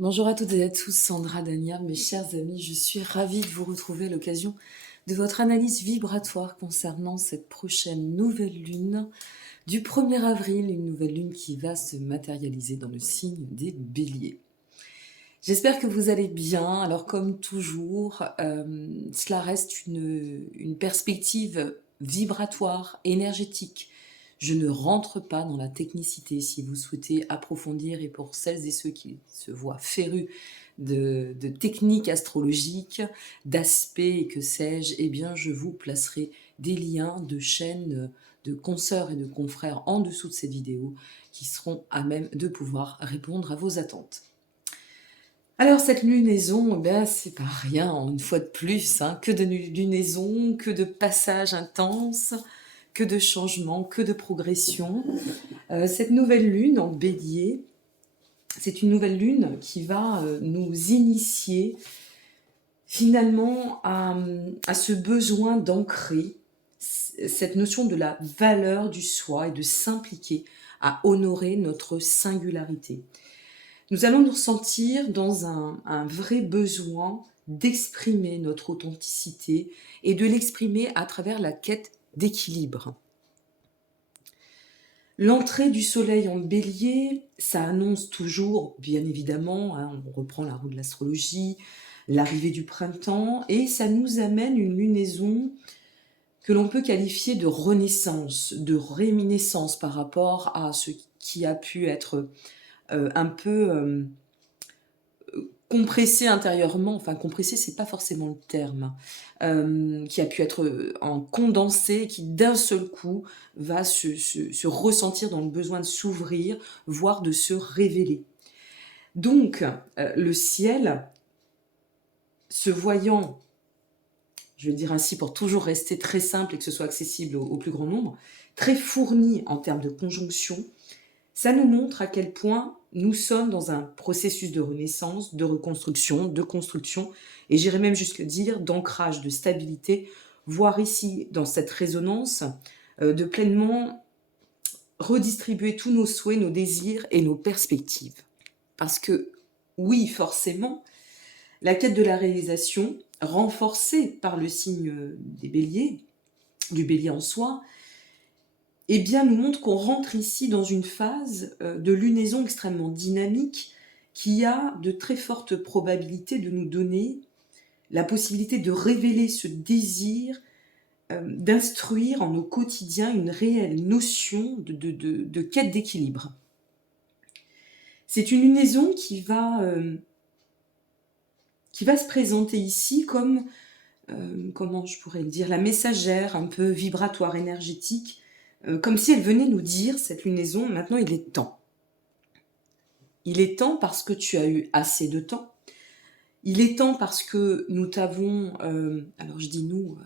Bonjour à toutes et à tous, Sandra Dania, mes chers amis, je suis ravie de vous retrouver à l'occasion de votre analyse vibratoire concernant cette prochaine nouvelle lune du 1er avril, une nouvelle lune qui va se matérialiser dans le signe des béliers. J'espère que vous allez bien. Alors comme toujours, cela reste une perspective vibratoire, énergétique. Je ne rentre pas dans la technicité. Si vous souhaitez approfondir, et pour celles et ceux qui se voient férus de techniques astrologiques, d'aspects et que sais-je, eh bien je vous placerai des liens de chaînes de consoeurs et de confrères en dessous de cette vidéo qui seront à même de pouvoir répondre à vos attentes. Alors cette lunaison, ben, c'est pas rien, une fois de plus, hein, que de lunaison, que de passages intenses, que de changements, que de progression. Cette nouvelle lune en bélier, c'est une nouvelle lune qui va nous initier finalement à ce besoin d'ancrer cette notion de la valeur du soi et de s'impliquer à honorer notre singularité. Nous allons nous ressentir dans un vrai besoin d'exprimer notre authenticité et de l'exprimer à travers la quête d'équilibre. L'entrée du soleil en bélier, ça annonce toujours, bien évidemment, hein, on reprend la roue de l'astrologie, l'arrivée du printemps, et ça nous amène une lunaison que l'on peut qualifier de renaissance, de réminiscence par rapport à ce qui a pu être un peu compressé intérieurement, enfin compressé c'est pas forcément le terme, qui a pu être en condensé, qui d'un seul coup va se ressentir dans le besoin de s'ouvrir, voire de se révéler. Donc le ciel, se voyant, je vais dire ainsi pour toujours rester très simple et que ce soit accessible au plus grand nombre, très fourni en termes de conjonction, ça nous montre à quel point nous sommes dans un processus de renaissance, de reconstruction, de construction, et j'irais même jusqu'à dire d'ancrage, de stabilité, voire ici, dans cette résonance, de pleinement redistribuer tous nos souhaits, nos désirs et nos perspectives. Parce que, oui, forcément, la quête de la réalisation, renforcée par le signe des béliers, du bélier en soi, eh bien, nous montre qu'on rentre ici dans une phase de lunaison extrêmement dynamique qui a de très fortes probabilités de nous donner la possibilité de révéler ce désir d'instruire en nos quotidiens une réelle notion de quête d'équilibre. C'est une lunaison qui va se présenter ici comme, comment je pourrais le dire, la messagère un peu vibratoire, énergétique, comme si elle venait nous dire, cette lunaison, maintenant il est temps. Il est temps parce que tu as eu assez de temps. Il est temps parce que nous t'avons, alors je dis nous,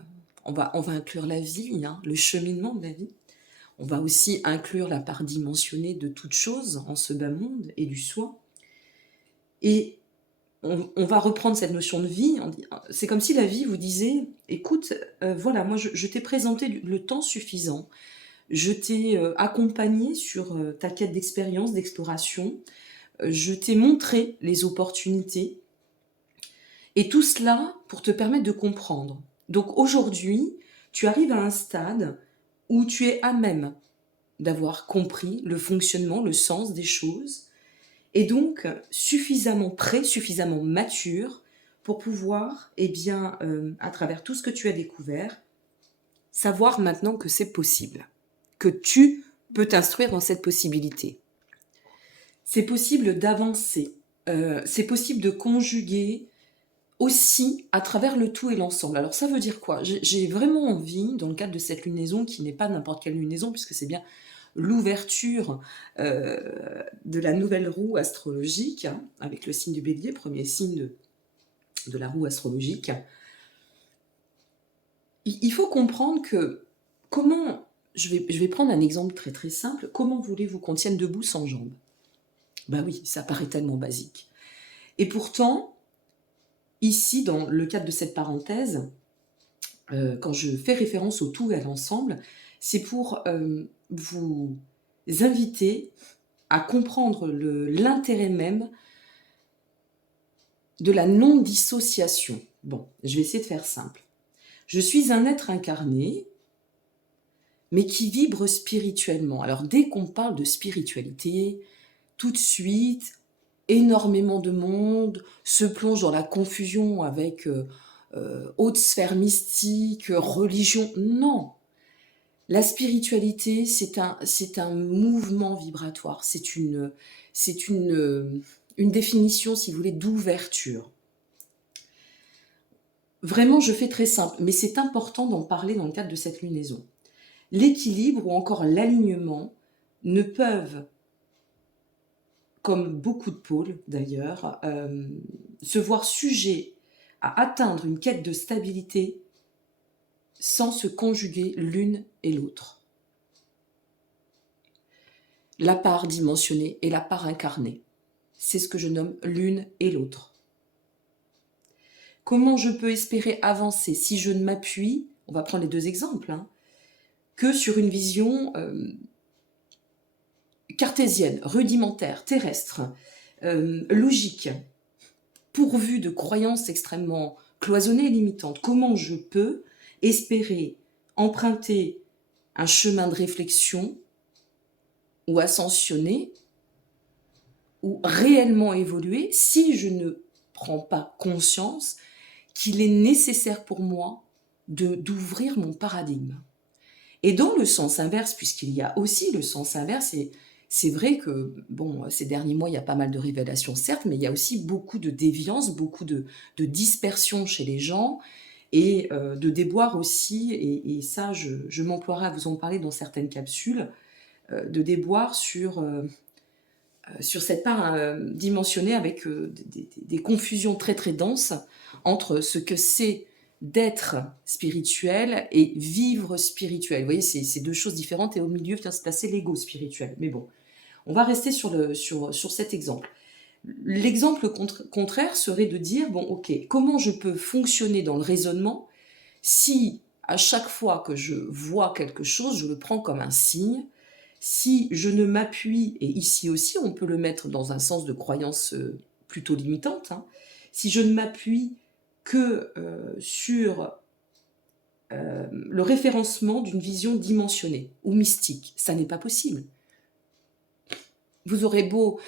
on va inclure la vie, hein, le cheminement de la vie. On va aussi inclure la part dimensionnée de toute chose en ce bas monde et du soi. Et on va reprendre cette notion de vie. C'est comme si la vie vous disait, écoute, voilà, moi je t'ai présenté le temps suffisant. Je t'ai accompagné sur ta quête d'expérience, d'exploration. Je t'ai montré les opportunités. Et tout cela pour te permettre de comprendre. Donc aujourd'hui, tu arrives à un stade où tu es à même d'avoir compris le fonctionnement, le sens des choses, et donc suffisamment prêt, suffisamment mature pour pouvoir, eh bien, à travers tout ce que tu as découvert, savoir maintenant que c'est possible, que tu peux t'instruire dans cette possibilité. C'est possible d'avancer, c'est possible de conjuguer aussi à travers le tout et l'ensemble. Alors ça veut dire quoi? J'ai vraiment envie, dans le cadre de cette lunaison, qui n'est pas n'importe quelle lunaison, puisque c'est bien l'ouverture de la nouvelle roue astrologique, hein, avec le signe du bélier, premier signe de la roue astrologique. Il faut comprendre que comment, je vais prendre un exemple très très simple, comment voulez-vous qu'on tienne debout sans jambes? Ben oui, ça paraît tellement basique. Et pourtant, ici, dans le cadre de cette parenthèse, quand je fais référence au tout et à l'ensemble, c'est pour vous inviter à comprendre l'intérêt même de la non-dissociation. Bon, je vais essayer de faire simple. Je suis un être incarné, mais qui vibre spirituellement. Alors dès qu'on parle de spiritualité, tout de suite, énormément de monde se plonge dans la confusion avec haute sphère mystique, religion. Non, la spiritualité, c'est un mouvement vibratoire, une définition, si vous voulez, d'ouverture. Vraiment, je fais très simple, mais c'est important d'en parler dans le cadre de cette lunaison. L'équilibre ou encore l'alignement ne peuvent, comme beaucoup de pôles d'ailleurs, se voir sujets à atteindre une quête de stabilité sans se conjuguer l'une et l'autre. La part dimensionnée et la part incarnée, c'est ce que je nomme l'une et l'autre. Comment je peux espérer avancer si je ne m'appuie, on va prendre les deux exemples, que sur une vision cartésienne, rudimentaire, terrestre, logique, pourvue de croyances extrêmement cloisonnées et limitantes. Comment je peux espérer emprunter un chemin de réflexion ou ascensionner ou réellement évoluer si je ne prends pas conscience qu'il est nécessaire pour moi d'ouvrir mon paradigme. Et dans le sens inverse, puisqu'il y a aussi le sens inverse, et c'est vrai que, bon, ces derniers mois, il y a pas mal de révélations, certes, mais il y a aussi beaucoup de déviance, beaucoup de dispersion chez les gens, et de déboire aussi, et ça, je m'emploierai à vous en parler dans certaines capsules, de déboire sur cette part dimensionnée avec des confusions très très denses entre ce que c'est d'être spirituel et vivre spirituel. Vous voyez, c'est deux choses différentes et au milieu vient se placer l'ego spirituel. Mais bon, on va rester sur cet exemple. L'exemple contraire serait de dire, bon ok, comment je peux fonctionner dans le raisonnement si à chaque fois que je vois quelque chose, je le prends comme un signe, si je ne m'appuie, et ici aussi on peut le mettre dans un sens de croyance plutôt limitante, si je ne m'appuie que sur le référencement d'une vision dimensionnée ou mystique, ça n'est pas possible. Vous aurez beau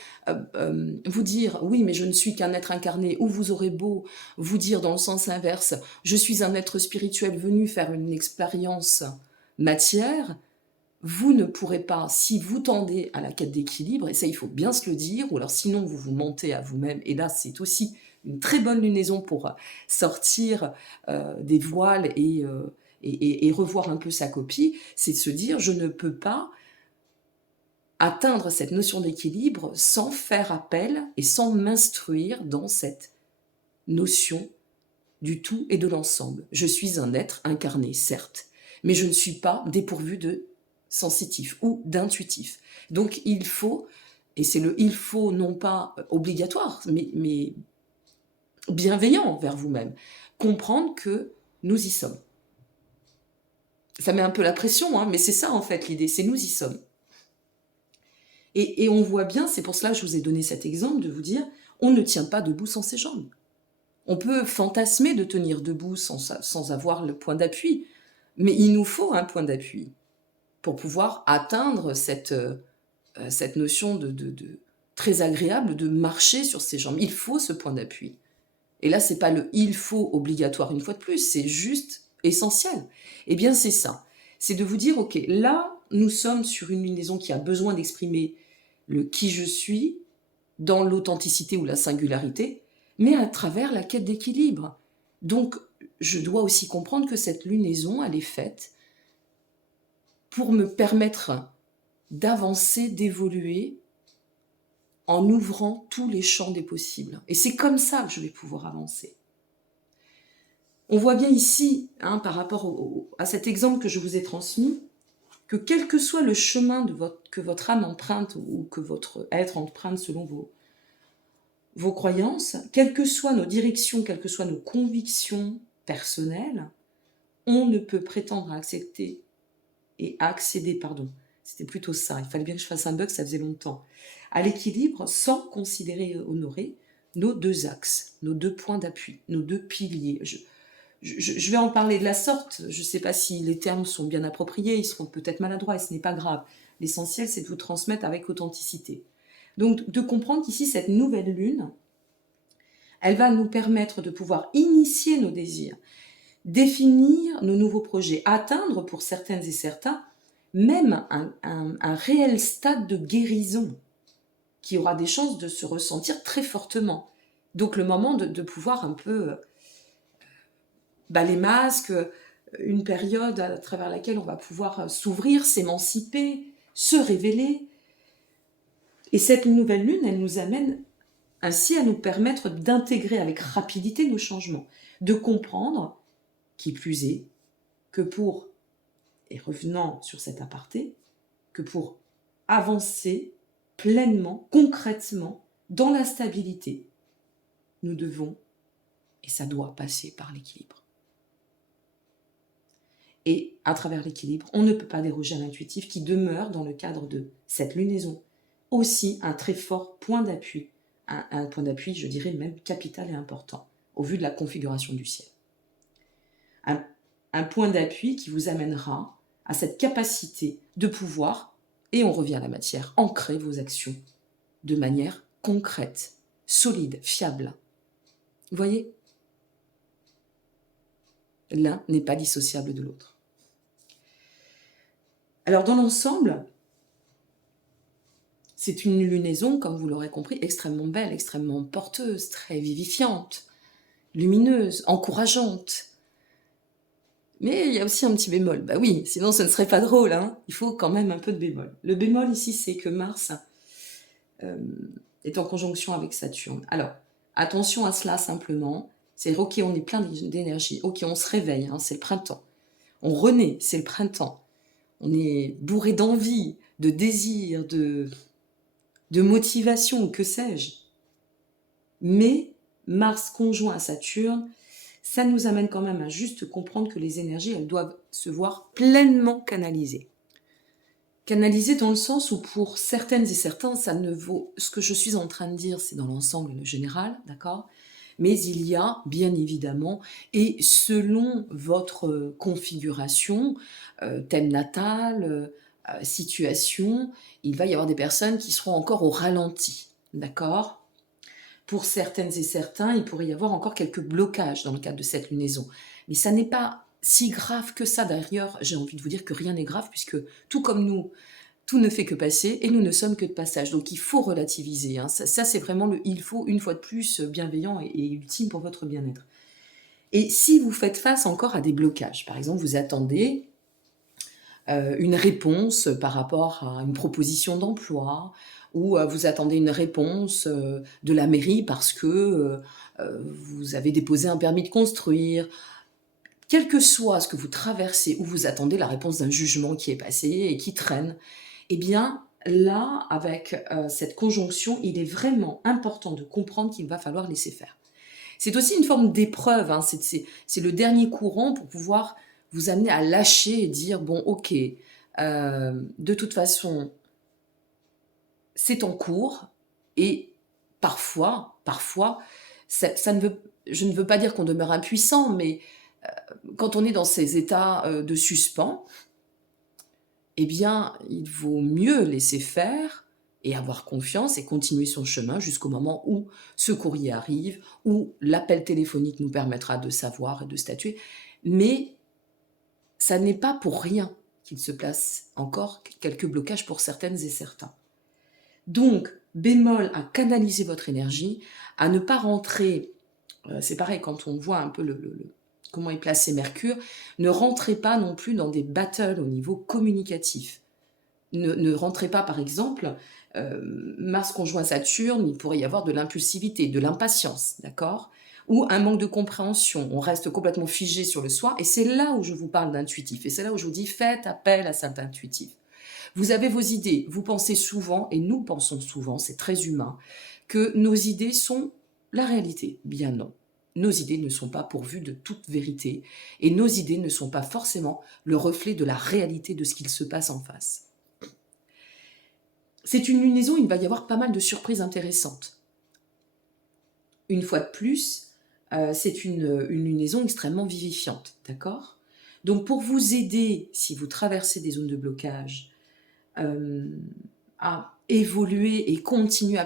vous dire « oui, mais je ne suis qu'un être incarné » ou vous aurez beau vous dire dans le sens inverse « je suis un être spirituel venu faire une expérience matière », vous ne pourrez pas, si vous tendez à la quête d'équilibre, et ça il faut bien se le dire, ou alors sinon vous vous mentez à vous-même, et là c'est aussi une très bonne lunaison pour sortir des voiles et revoir un peu sa copie, c'est de se dire je ne peux pas atteindre cette notion d'équilibre sans faire appel et sans m'instruire dans cette notion du tout et de l'ensemble. Je suis un être incarné, certes, mais je ne suis pas dépourvu de sensitif ou d'intuitif. Donc il faut, et c'est le il faut non pas obligatoire, mais bienveillant vers vous-même, comprendre que nous y sommes. Ça met un peu la pression, mais c'est ça en fait l'idée, c'est nous y sommes. Et on voit bien, c'est pour cela que je vous ai donné cet exemple, de vous dire, on ne tient pas debout sans ses jambes. On peut fantasmer de tenir debout sans avoir le point d'appui, mais il nous faut un point d'appui pour pouvoir atteindre cette notion de très agréable de marcher sur ses jambes. Il faut ce point d'appui. Et là, c'est pas le « il faut » obligatoire une fois de plus, c'est juste essentiel. Eh bien, c'est ça. C'est de vous dire, ok, là, nous sommes sur une lunaison qui a besoin d'exprimer le qui je suis dans l'authenticité ou la singularité, mais à travers la quête d'équilibre. Donc, je dois aussi comprendre que cette lunaison, elle est faite pour me permettre d'avancer, d'évoluer, en ouvrant tous les champs des possibles. Et c'est comme ça que je vais pouvoir avancer. On voit bien ici, par rapport à cet exemple que je vous ai transmis, que quel que soit le chemin que votre âme emprunte ou que votre être emprunte selon vos croyances, quelles que soient nos directions, quelles que soient nos convictions personnelles, on ne peut prétendre à accepter et à accéder, c'était plutôt ça, il fallait bien que je fasse un bug, ça faisait longtemps, à l'équilibre sans considérer et honorer nos deux axes, nos deux points d'appui, nos deux piliers. Je vais en parler de la sorte, je ne sais pas si les termes sont bien appropriés, ils seront peut-être maladroits et ce n'est pas grave. L'essentiel, c'est de vous transmettre avec authenticité. Donc, de comprendre qu'ici, cette nouvelle lune, elle va nous permettre de pouvoir initier nos désirs, définir nos nouveaux projets, atteindre pour certaines et certains même un réel stade de guérison qui aura des chances de se ressentir très fortement. Donc le moment de pouvoir un peu les masques, une période à travers laquelle on va pouvoir s'ouvrir, s'émanciper, se révéler. Et cette nouvelle lune, elle nous amène ainsi à nous permettre d'intégrer avec rapidité nos changements, de comprendre, qui plus est, que pour, et revenant sur cet aparté, que pour avancer pleinement, concrètement, dans la stabilité, nous devons, et ça doit passer par l'équilibre. Et à travers l'équilibre, on ne peut pas déroger à l'intuitif qui demeure dans le cadre de cette lunaison aussi un très fort point d'appui, un point d'appui, je dirais même capital et important, au vu de la configuration du ciel. Un point d'appui qui vous amènera à cette capacité de pouvoir, et on revient à la matière, ancrer vos actions de manière concrète, solide, fiable. Vous voyez ? L'un n'est pas dissociable de l'autre. Alors dans l'ensemble, c'est une lunaison, comme vous l'aurez compris, extrêmement belle, extrêmement porteuse, très vivifiante, lumineuse, encourageante. Mais il y a aussi un petit bémol. Bah oui, sinon ce ne serait pas drôle, hein. Il faut quand même un peu de bémol. Le bémol ici, c'est que Mars est en conjonction avec Saturne. Alors, attention à cela simplement. C'est ok, on est plein d'énergie. Ok, on se réveille, hein, c'est le printemps. On renaît, c'est le printemps. On est bourré d'envie, de désir, de motivation, que sais-je. Mais Mars conjoint à Saturne, ça nous amène quand même à juste comprendre que les énergies, elles doivent se voir pleinement canalisées. Canalisées dans le sens où pour certaines et certains, ça ne vaut... Ce que je suis en train de dire, c'est dans l'ensemble général, d'accord ? Mais il y a, bien évidemment, et selon votre configuration, thème natal, situation, il va y avoir des personnes qui seront encore au ralenti, d'accord ? Pour certaines et certains, il pourrait y avoir encore quelques blocages dans le cadre de cette lunaison. Mais ça n'est pas si grave que ça. D'ailleurs, j'ai envie de vous dire que rien n'est grave, puisque tout comme nous, tout ne fait que passer, et nous ne sommes que de passage. Donc il faut relativiser. Hein. Ça, c'est vraiment le « il faut », une fois de plus, bienveillant et ultime pour votre bien-être. Et si vous faites face encore à des blocages, par exemple, vous attendez une réponse par rapport à une proposition d'emploi, ou vous attendez une réponse de la mairie parce que vous avez déposé un permis de construire. Quel que soit ce que vous traversez, ou vous attendez la réponse d'un jugement qui est passé et qui traîne, eh bien là, avec cette conjonction, il est vraiment important de comprendre qu'il va falloir laisser faire. C'est aussi une forme d'épreuve, hein. C'est le dernier courant pour pouvoir vous amener à lâcher et dire, bon, ok, de toute façon, c'est en cours, et parfois, je ne veux pas dire qu'on demeure impuissant, mais quand on est dans ces états de suspens, eh bien, il vaut mieux laisser faire et avoir confiance et continuer son chemin jusqu'au moment où ce courrier arrive, où l'appel téléphonique nous permettra de savoir et de statuer. Mais ça n'est pas pour rien qu'il se place encore quelques blocages pour certaines et certains. Donc, bémol à canaliser votre énergie, à ne pas rentrer, c'est pareil quand on voit un peu comment est placé Mercure, ne rentrez pas non plus dans des battles au niveau communicatif. Ne rentrez pas, par exemple, Mars conjoint Saturne, il pourrait y avoir de l'impulsivité, de l'impatience, d'accord ? Ou un manque de compréhension. On reste complètement figé sur le soi, et c'est là où je vous parle d'intuitif, et c'est là où je vous dis, faites appel à cet intuitif. Vous avez vos idées, vous pensez souvent, et nous pensons souvent, c'est très humain, que nos idées sont la réalité. Bien non. Nos idées ne sont pas pourvues de toute vérité, et nos idées ne sont pas forcément le reflet de la réalité de ce qu'il se passe en face. C'est une lunaison, il va y avoir pas mal de surprises intéressantes. une fois de plus, c'est une lunaison extrêmement vivifiante, d'accord? Donc pour vous aider, si vous traversez des zones de blocage, à évoluer et continuer à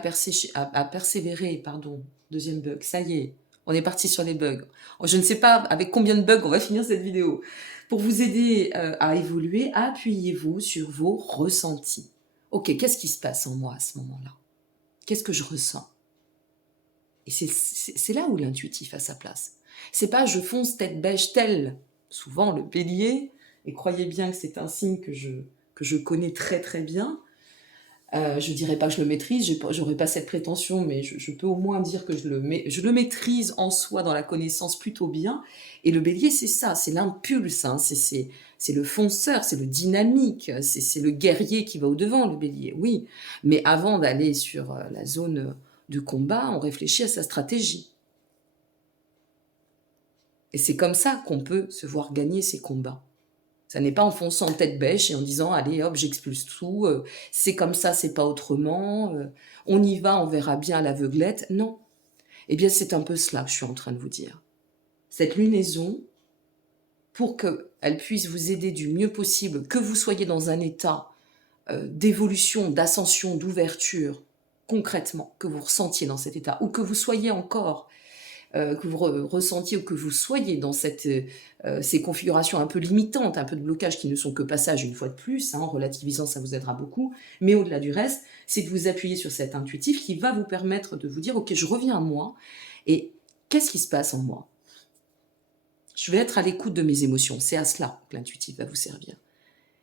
persévérer, pardon, deuxième bug, ça y est, on est parti sur les bugs. Je ne sais pas avec combien de bugs on va finir cette vidéo. Pour vous aider à évoluer, appuyez-vous sur vos ressentis. Ok, qu'est-ce qui se passe en moi à ce moment-là? Qu'est-ce que je ressens? Et c'est là où l'intuitif a sa place. C'est pas je fonce tête bêche tel, souvent le bélier, et croyez bien que c'est un signe que je connais très très bien. Je dirais pas que je le maîtrise, j'aurais pas cette prétention, mais je peux au moins dire que je le maîtrise en soi dans la connaissance plutôt bien. Et le bélier, c'est ça, c'est l'impulse, hein, c'est le fonceur, c'est le dynamique, c'est le guerrier qui va au-devant, le bélier, oui. Mais avant d'aller sur la zone de combat, on réfléchit à sa stratégie. Et c'est comme ça qu'on peut se voir gagner ces combats. Ça n'est pas en fonçant tête bêche et en disant « Allez, hop, j'expulse tout, c'est comme ça, c'est pas autrement, on y va, on verra bien à l'aveuglette. » Non. Eh bien, c'est un peu cela que je suis en train de vous dire. Cette lunaison, pour qu'elle puisse vous aider du mieux possible, que vous soyez dans un état d'évolution, d'ascension, d'ouverture, concrètement, que vous ressentiez dans cet état, ou que vous soyez encore que vous ressentiez ou que vous soyez dans ces configurations un peu limitantes, un peu de blocage qui ne sont que passage une fois de plus, hein, en relativisant, ça vous aidera beaucoup, mais au-delà du reste, c'est de vous appuyer sur cet intuitif qui va vous permettre de vous dire, ok, je reviens à moi, et qu'est-ce qui se passe en moi? Je vais être à l'écoute de mes émotions, c'est à cela que l'intuitif va vous servir.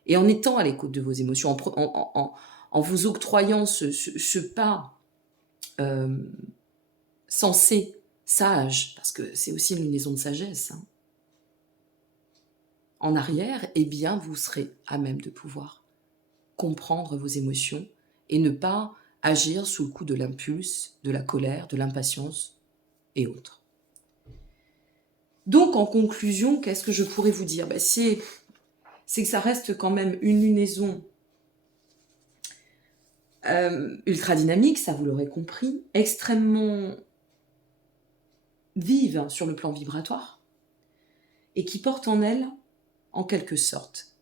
Et en étant à l'écoute de vos émotions, en vous octroyant ce pas sensé, sage, parce que c'est aussi une lunaison de sagesse, hein, en arrière, eh bien, vous serez à même de pouvoir comprendre vos émotions et ne pas agir sous le coup de l'impulse, de la colère, de l'impatience et autres. Donc, en conclusion, qu'est-ce que je pourrais vous dire? C'est que ça reste quand même une lunaison ultra dynamique, ça vous l'aurez compris, extrêmement vive sur le plan vibratoire et qui porte en elle, en quelque sorte,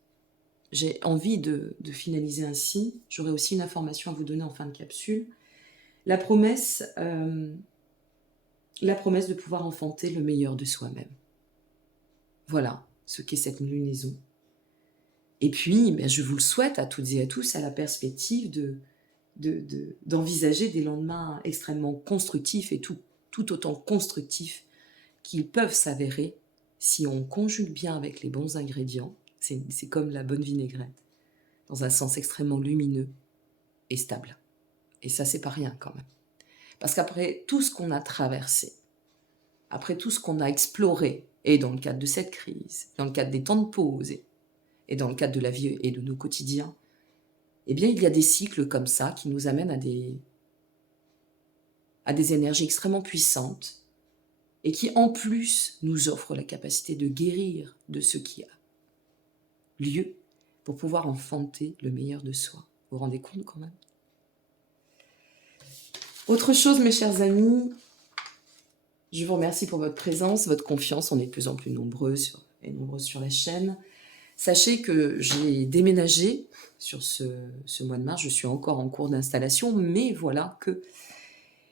j'ai envie de finaliser ainsi, j'aurai aussi une information à vous donner en fin de capsule, la promesse de pouvoir enfanter le meilleur de soi-même. Voilà ce qu'est cette lunaison. Et puis, je vous le souhaite à toutes et à tous, à la perspective d'envisager des lendemains extrêmement constructifs et tout autant constructifs qu'ils peuvent s'avérer si on conjugue bien avec les bons ingrédients. C'est comme la bonne vinaigrette, dans un sens extrêmement lumineux et stable. Et ça, c'est pas rien quand même. Parce qu'après tout ce qu'on a traversé, après tout ce qu'on a exploré, et dans le cadre de cette crise, dans le cadre des temps de pause, et dans le cadre de la vie et de nos quotidiens, eh bien, il y a des cycles comme ça qui nous amènent à des énergies extrêmement puissantes et qui, en plus, nous offrent la capacité de guérir de ce qui a lieu pour pouvoir enfanter le meilleur de soi. Vous vous rendez compte quand même? Autre chose, mes chers amis, je vous remercie pour votre présence, votre confiance. On est de plus en plus nombreux sur la chaîne. Sachez que j'ai déménagé sur ce mois de mars. Je suis encore en cours d'installation, mais voilà que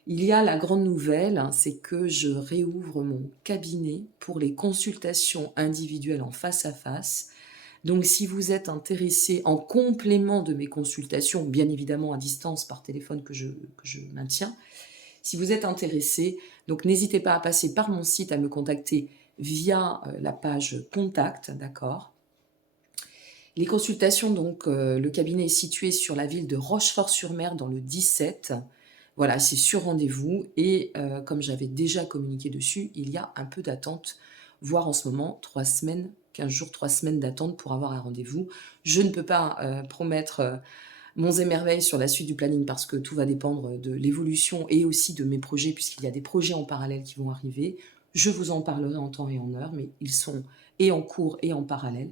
il y a la grande nouvelle, hein, c'est que je réouvre mon cabinet pour les consultations individuelles en face à face. Donc, si vous êtes intéressé en complément de mes consultations, bien évidemment à distance par téléphone que je maintiens, si vous êtes intéressé, donc n'hésitez pas à passer par mon site, à me contacter via la page contact, d'accord? Les consultations, donc, le cabinet est situé sur la ville de Rochefort-sur-Mer dans le 17. Voilà, c'est sur rendez-vous et comme j'avais déjà communiqué dessus, il y a un peu d'attente, voire en ce moment 3 semaines, 15 jours, 3 semaines d'attente pour avoir un rendez-vous. Je ne peux pas promettre monts et merveilles sur la suite du planning parce que tout va dépendre de l'évolution et aussi de mes projets puisqu'il y a des projets en parallèle qui vont arriver. Je vous en parlerai en temps et en heure, mais ils sont et en cours et en parallèle.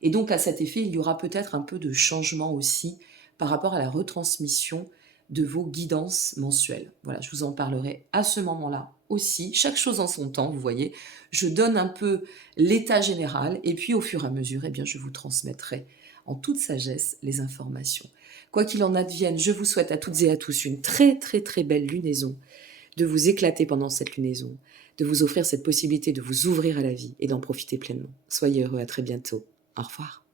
Et donc à cet effet, il y aura peut-être un peu de changement aussi par rapport à la retransmission de vos guidances mensuelles. Voilà, je vous en parlerai à ce moment-là aussi, chaque chose en son temps, vous voyez. Je donne un peu l'état général et puis au fur et à mesure, eh bien, je vous transmettrai en toute sagesse les informations. Quoi qu'il en advienne, je vous souhaite à toutes et à tous une très très très belle lunaison, de vous éclater pendant cette lunaison, de vous offrir cette possibilité de vous ouvrir à la vie et d'en profiter pleinement. Soyez heureux, à très bientôt. Au revoir.